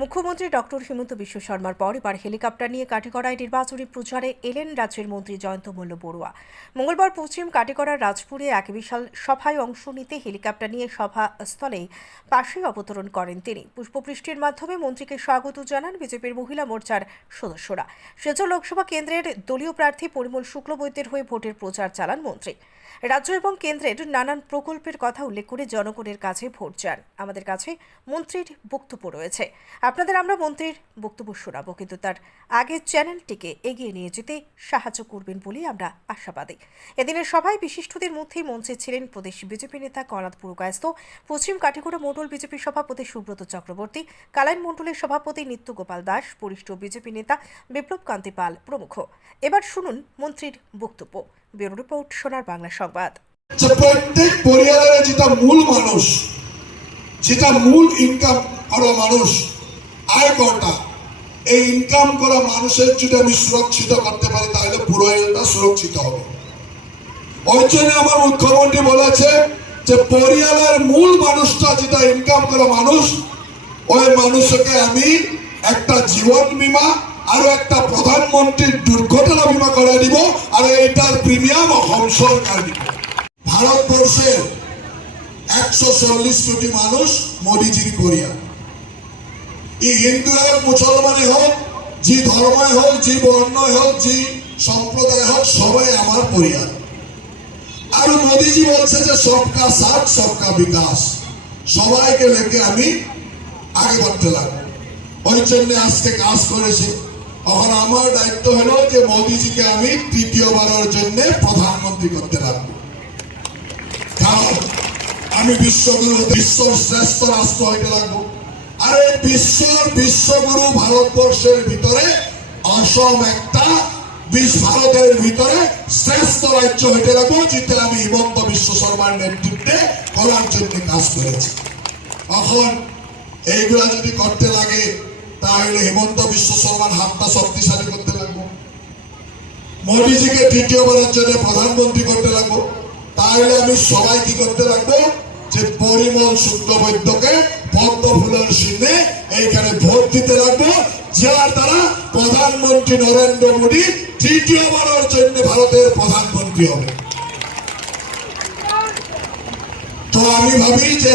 মুখ্যমন্ত্রী ডক্টর হিমন্ত বিশ্ব শর্মার পর এবার হেলিকপ্টার নিয়ে কাটিগড়ায় নির্বাচনী প্রচারে এলেন রাজ্যের মন্ত্রী জয়ন্ত মল্ল বড়ুয়া। মঙ্গলবার পশ্চিম কাটিগড়ার রাজপুরে এক বিশাল সভায় অংশ নিতে হেলিকপ্টার নিয়ে সভাস্থলে পাশেই অবতরণ করেন তিনি। পুষ্পবৃষ্টির মাধ্যমে মন্ত্রীকে স্বাগত জানান বিজেপির মহিলা মোর্চার সদস্যরা। সেজন্য লোকসভা কেন্দ্রের দলীয় প্রার্থী পরিমল শুক্লবৈদ্যের হয়ে ভোটের প্রচার চালান মন্ত্রী। রাজ্য এবং কেন্দ্রের নানান প্রকল্পের কথা উল্লেখ করে জনগণের কাছে ভোট চান। আমাদের কাছে মন্ত্রীর বক্তব্য রয়েছে। আপনাদের আমরা মন্ত্রীর বক্তব্য শোনাব, কিন্তু তার আগে চ্যানেলটিকে এগিয়ে নিয়ে যেতে সাহায্য করবেন বলে আমরা আশাবাদী। এদিনের সভায় বিশিষ্টদের মধ্যেই মঞ্চে ছিলেন প্রদেশ বিজেপি নেতা কনাথ পুরকায়স্ত পশ্চিম কাটিগড়া মণ্ডল বিজেপি সভাপতি সুব্রত চক্রবর্তী, কালাইন মণ্ডলের সভাপতি নিত্য গোপাল দাস, বরিষ্ঠ বিজেপি নেতা বিপ্লব কান্তি পাল প্রমুখ। এবার শুনুন মন্ত্রীর বক্তব্য। ব্যুরো রিপোর্ট, সোনার বাংলা সংবাদ। প্রত্যেক পরিবারের যেটা মূল মানুষ, যেটা মূল ইনকাম করা মানুষ আয় এই ইনকাম মানুষের যদি আমি সুরক্ষিত করতে পারি, তাহলে পুরো সুরক্ষিত হবে। ওই জন্য আমার মুখ্যমন্ত্রী বলেছে যে, পরিয়ালের মূল মানুষটা যেটা ইনকাম মানুষ, ওই মানুষকে আমি একটা জীবন বীমা আরও একটা প্রধানমন্ত্রীর দুর্ঘটনা বীমা করে দিব, আর এইটার প্রিমিয়াম হোম সরকার দিব। ভারতবর্ষের একশো চল্লিশ কোটি মানুষ মোদিজির করিয়া এই হিন্দু হোক মুসলমানে হোক, যে ধর্মই হোক, যে বর্ণই হোক, যে সম্প্রদায় হোক, সবাই আমার পরিবার আর মোদিজি বলছে যে সবকা সাথ, সবকা বিকাশ। সবাইকে লেগে আমি আগে বাড়তে লাগবো। ওই জন্য আজকে কাজ করেছে। এখন আমার দায়িত্ব হলো যে মোদিজিকে আমি তৃতীয়বারের জন্য প্রধানমন্ত্রী করতে রাখব কারণ আমি বিশ্বগুরু বিশ্ব শ্রেষ্ঠ রাষ্ট্র হইতে লাগবো। আর এই বিশ্বর বিশ্বগুরু ভারতবর্ষের ভিতরে, অসম একটা, বিশ্ব ভারতের ভিতরে শ্রেষ্ঠ রাজ্য হইতে লাগবো যেটা আমি হিমন্ত বিশ্ব শর্মার নেতৃত্বে করার জন্য কাজ করেছি। এখন এইগুলা যদি করতে লাগে, তাহলে হেমন্ত বিশ্ব শর্মার হাতটা শক্তিশালী করতে লাগবো। মোদিজিকে তৃতীয়বারের জন্য প্রধানমন্ত্রী করতে লাগবো। তাহলে আমি সবাই কি করতে লাগবো, যে পরিমল শুক্লবৈদ্যকে পদ্ম ফুলের চিহ্নে এইখানে ভোট দিতে লাগবো, যার দ্বারা প্রধানমন্ত্রী নরেন্দ্র মোদী তৃতীয়বারের জন্য ভারতের প্রধানমন্ত্রী হবে। তো আমি ভাবি যে